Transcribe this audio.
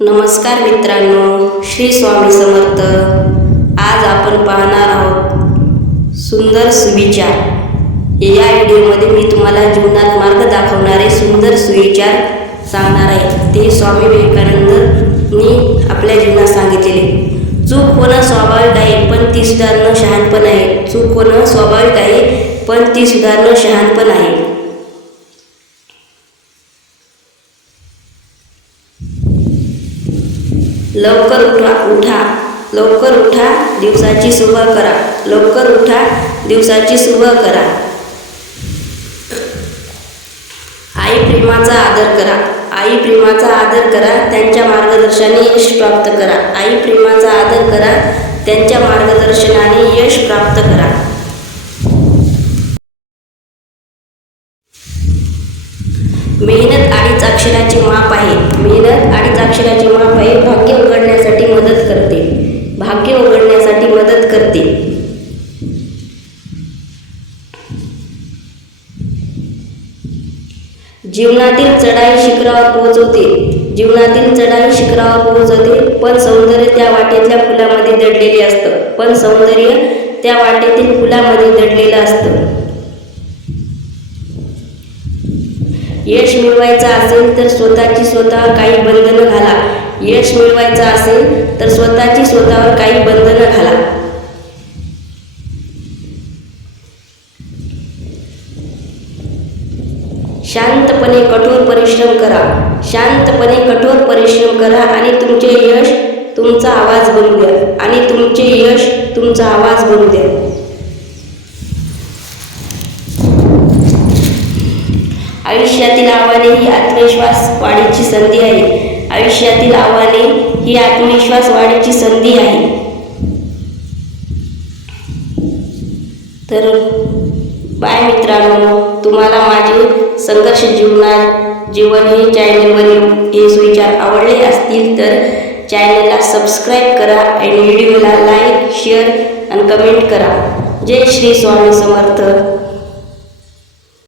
नमस्कार मित्रांनो, श्री स्वामी समर्थ। आज आपण पाहणार आहोत सुंदर सुविचार। या व्हिडिओमध्ये मी तुम्हाला जीवनात मार्ग दाखवणारे सुंदर सुविचार सांगणार आहे। ते स्वामी विवेकानंदनी आपल्या जीवनात सांगितलेले। चूक होणं स्वाभाविक आहे, पण ती सुधारणं शहाणपण आहे। चूक होणं स्वाभाविक आहे, पण ती सुधारणं शहाणपण आहे। लवकर उठा, लवकर उठा, दिवसाची सुरुवात करा। लवकर उठा, दिवसाची सुरुवात करा। आई प्रेमाचा आदर करा। आई प्रेमाचा आदर करा, त्यांच्या मार्गदर्शनाने यश प्राप्त करा। आई प्रेमाचा आदर करा, त्यांच्या मार्गदर्शनाने यश प्राप्त करा। मेहनत अडीच अक्षराचे माप आहे। मेहनत अडीच अक्षराचे माप आहे। भाग्य उघडण्यासाठी मदत करते। भाग्य उघडण्यासाठी मदत करते। जीवनातील चढाई शिखरावर पोहोचवते। जीवनातील चढाई शिखरावर पोहोचवते, पण सौंदर्य त्या वाटेतल्या फुलामध्ये दडलेले असतं। पण सौंदर्य त्या वाटेतील फुलामध्ये दडलेलं असतं। यश मिळवायचं असेल तर स्वतःची स्वतःवर काही बंधनं घाला। यश मिळवायचं असेल तर स्वतःची स्वतःवर काही बंधनं घाला। शांतपणे कठोर परिश्रम करा। शांतपणे कठोर परिश्रम करा आणि तुमचे यश तुमचा आवाज बनू द्या। आणि तुमचे यश तुमचा आवाज बनू द्या। आयुष्यातील आव्हाने ही आत्मविश्वास वाढीची संधी आहे। आयुष्यातील आव्हाने ही आत्मविश्वास वाढीची संधी आहे। तर बाय मित्रांनो, तुम्हाला माझे संघर्ष जीवन हे चॅनलवरील हे सुविचार आवडले असतील तर चॅनलला सबस्क्राईब करा आणि व्हिडिओला लाईक, शेअर आणि कमेंट करा। जय श्री स्वामी समर्थ।